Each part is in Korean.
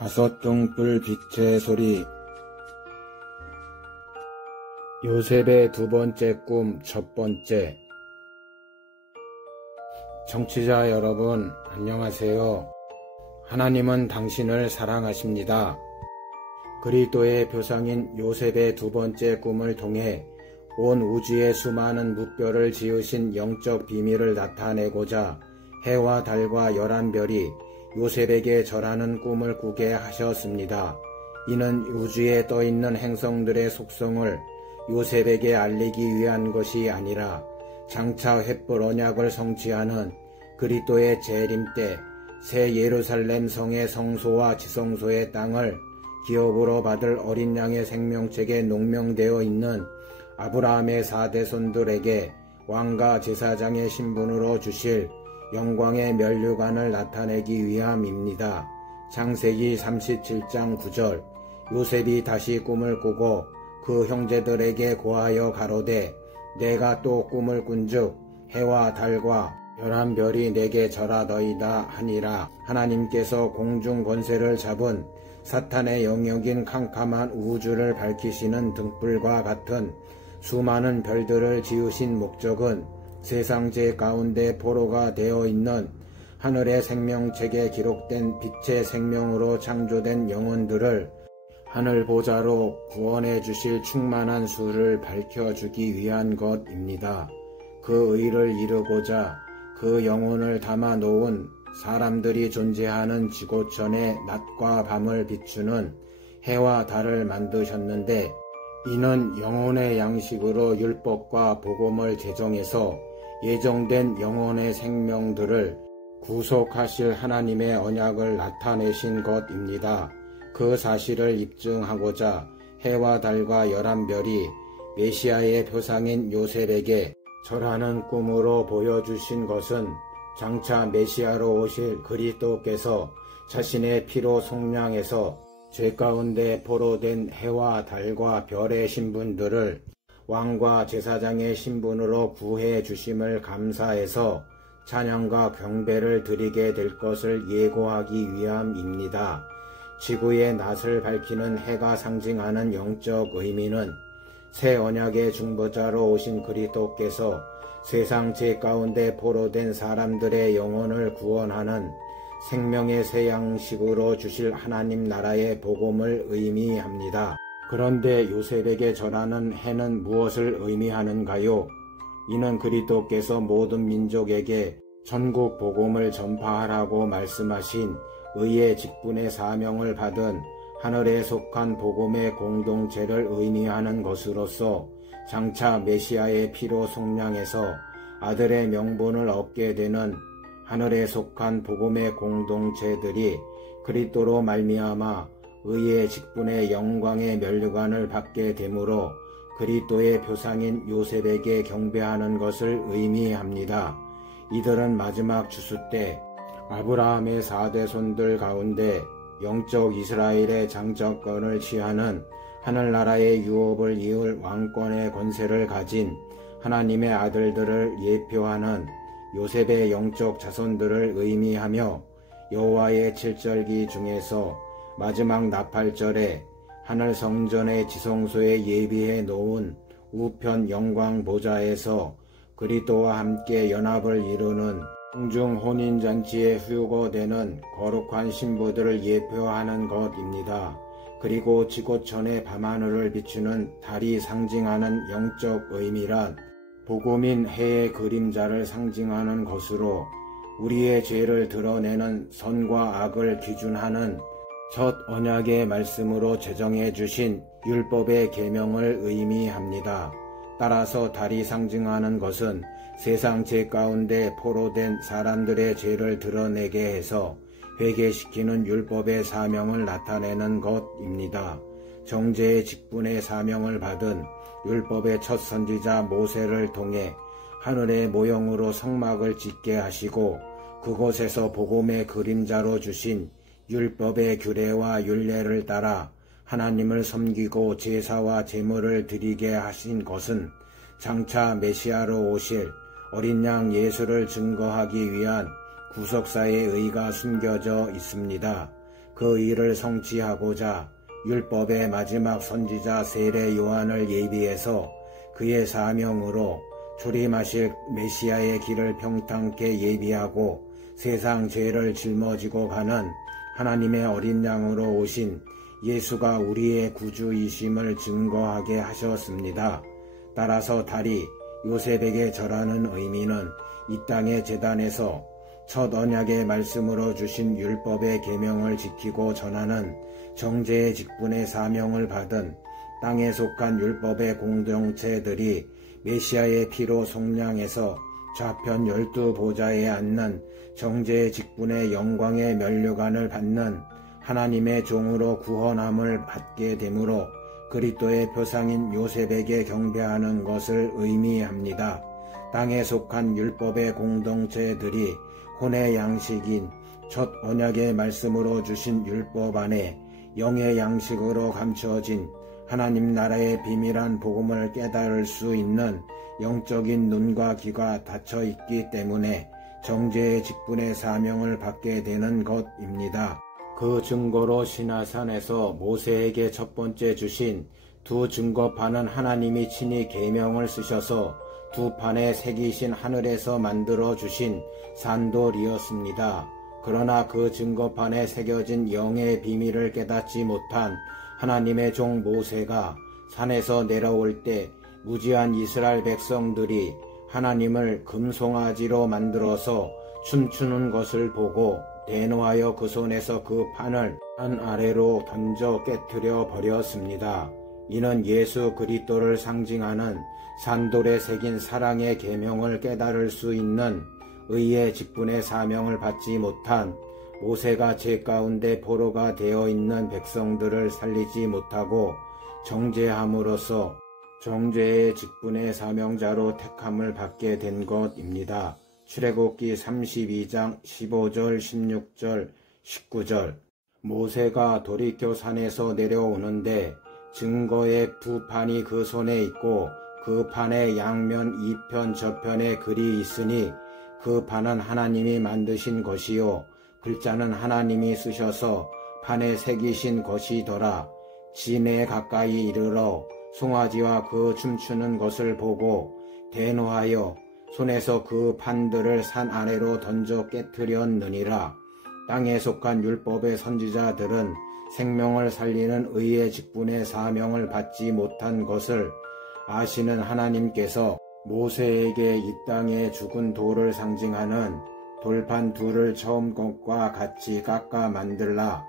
다섯 등불 빛의 소리. 요셉의 두 번째 꿈 첫 번째. 청취자 여러분, 안녕하세요. 하나님은 당신을 사랑하십니다. 그리스도의 표상인 요셉의 두 번째 꿈을 통해 온 우주의 수많은 무뼈를 지으신 영적 비밀을 나타내고자 해와 달과 11별이 요셉에게 절하는 꿈을 꾸게 하셨습니다. 이는 우주에 떠있는 행성들의 속성을 요셉에게 알리기 위한 것이 아니라 장차 횃불 언약을 성취하는 그리스도의 재림 때 새 예루살렘 성의 성소와 지성소의 땅을 기업으로 받을 어린 양의 생명책에 농명되어 있는 아브라함의 4대손들에게 왕과 제사장의 신분으로 주실 영광의 면류관을 나타내기 위함입니다. 창세기 37장 9절. 요셉이 다시 꿈을 꾸고 그 형제들에게 고하여 가로되 내가 또 꿈을 꾼즉 해와 달과 11별이 내게 절하더이다 하니라. 하나님께서 공중 권세를 잡은 사탄의 영역인 캄캄한 우주를 밝히시는 등불과 같은 수많은 별들을 지으신 목적은 세상제 가운데 포로가 되어 있는 하늘의 생명책에 기록된 빛의 생명으로 창조된 영혼들을 하늘 보좌로 구원해 주실 충만한 수를 밝혀주기 위한 것입니다. 그 의를 이루고자 그 영혼을 담아 놓은 사람들이 존재하는 지구촌의 낮과 밤을 비추는 해와 달을 만드셨는데, 이는 영혼의 양식으로 율법과 복음을 제정해서 예정된 영혼의 생명들을 구속하실 하나님의 언약을 나타내신 것입니다. 그 사실을 입증하고자 해와 달과 11별이 메시아의 표상인 요셉에게 절하는 꿈으로 보여주신 것은 장차 메시아로 오실 그리스도께서 자신의 피로 속량해서 죄 가운데 포로된 해와 달과 별의 신분들을 왕과 제사장의 신분으로 구해 주심을 감사해서 찬양과 경배를 드리게 될 것을 예고하기 위함입니다. 지구의 낯을 밝히는 해가 상징하는 영적 의미는 새 언약의 중보자로 오신 그리스도께서 세상 죄 가운데 포로된 사람들의 영혼을 구원하는 생명의 새 양식으로 주실 하나님 나라의 복음을 의미합니다. 그런데 요셉에게 절하는 해는 무엇을 의미하는가요? 이는 그리스도께서 모든 민족에게 전국 복음을 전파하라고 말씀하신 의의 직분의 사명을 받은 하늘에 속한 복음의 공동체를 의미하는 것으로서 장차 메시아의 피로 속량해서 아들의 명분을 얻게 되는 하늘에 속한 복음의 공동체들이 그리스도로 말미암아 의의 직분의 영광의 면류관을 받게 되므로 그리스도의 표상인 요셉에게 경배하는 것을 의미합니다. 이들은 마지막 주수 때 아브라함의 4대손들 가운데 영적 이스라엘의 장정권을 취하는 하늘나라의 유업을 이을 왕권의 권세를 가진 하나님의 아들들을 예표하는 요셉의 영적 자손들을 의미하며 여호와의 7절기 중에서 마지막 나팔절에 하늘 성전의 지성소에 예비해 놓은 우편 영광 보좌에서 그리스도와 함께 연합을 이루는 공중 혼인잔치에 휴거되는 거룩한 신부들을 예표하는 것입니다. 그리고 지구촌의 밤하늘을 비추는 달이 상징하는 영적 의미란 복음인 해의 그림자를 상징하는 것으로 우리의 죄를 드러내는 선과 악을 기준하는 첫 언약의 말씀으로 제정해 주신 율법의 계명을 의미합니다. 따라서 달이 상징하는 것은 세상 죄 가운데 포로된 사람들의 죄를 드러내게 해서 회개시키는 율법의 사명을 나타내는 것입니다. 정죄의 직분의 사명을 받은 율법의 첫 선지자 모세를 통해 하늘의 모형으로 성막을 짓게 하시고 그곳에서 복음의 그림자로 주신 율법의 규례와 율례를 따라 하나님을 섬기고 제사와 제물을 드리게 하신 것은 장차 메시아로 오실 어린 양 예수를 증거하기 위한 구속사의 의가 숨겨져 있습니다. 그 일을 성취하고자 율법의 마지막 선지자 세례 요한을 예비해서 그의 사명으로 주림하실 메시아의 길을 평탄케 예비하고 세상 죄를 짊어지고 가는 하나님의 어린 양으로 오신 예수가 우리의 구주이심을 증거하게 하셨습니다. 따라서 달이 요셉에게 절하는 의미는 이 땅의 제단에서 첫 언약의 말씀으로 주신 율법의 계명을 지키고 전하는 정죄의 직분의 사명을 받은 땅에 속한 율법의 공동체들이 메시아의 피로 속량해서 좌편 12보좌에 앉는 정죄의 직분의 영광의 면류관을 받는 하나님의 종으로 구원함을 받게 되므로 그리스도의 표상인 요셉에게 경배하는 것을 의미합니다. 땅에 속한 율법의 공동체들이 혼의 양식인 첫 언약의 말씀으로 주신 율법 안에 영의 양식으로 감춰진 하나님 나라의 비밀한 복음을 깨달을 수 있는 영적인 눈과 귀가 닫혀 있기 때문에 정죄의 직분의 사명을 받게 되는 것입니다. 그 증거로 시나산에서 모세에게 첫 번째 주신 두 증거판은 하나님이 친히 계명을 쓰셔서 두 판에 새기신 하늘에서 만들어 주신 산돌이었습니다. 그러나 그 증거판에 새겨진 영의 비밀을 깨닫지 못한 하나님의 종 모세가 산에서 내려올 때 무지한 이스라엘 백성들이 하나님을 금송아지로 만들어서 춤추는 것을 보고 대노하여 그 손에서 그 판을 산 아래로 던져 깨뜨려 버렸습니다. 이는 예수 그리스도를 상징하는 산돌에 새긴 사랑의 계명을 깨달을 수 있는 의의 직분의 사명을 받지 못한 모세가 죄 가운데 포로가 되어 있는 백성들을 살리지 못하고 정죄함으로써 정죄의 직분의 사명자로 택함을 받게 된 것입니다. 출애굽기 32장 15절, 16절, 19절. 모세가 도리켜 산에서 내려오는데 증거의 두 판이 그 손에 있고 그 판의 양면 이편 저편에 글이 있으니 그 판은 하나님이 만드신 것이요 글자는 하나님이 쓰셔서 판에 새기신 것이더라. 진에 가까이 이르러 송아지와 그 춤추는 것을 보고 대노하여 손에서 그 판들을 산 아래로 던져 깨뜨렸느니라. 땅에 속한 율법의 선지자들은 생명을 살리는 의의 직분의 사명을 받지 못한 것을 아시는 하나님께서 모세에게 이 땅에 죽은 돌을 상징하는 돌판 둘을 처음 것과 같이 깎아 만들라.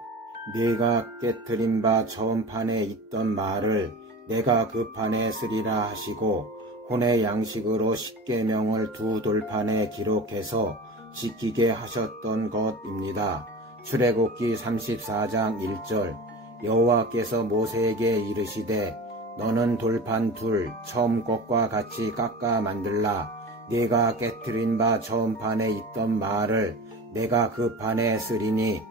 네가 깨뜨린 바 처음 판에 있던 말을 내가 그 판에 쓰리라 하시고 혼의 양식으로 십계명을 두 돌판에 기록해서 지키게 하셨던 것입니다. 출애굽기 34장 1절. 여호와께서 모세에게 이르시되 너는 돌판 둘 처음 것과 같이 깎아 만들라. 네가 깨뜨린 바 처음 판에 있던 말을 내가 그 판에 쓰리니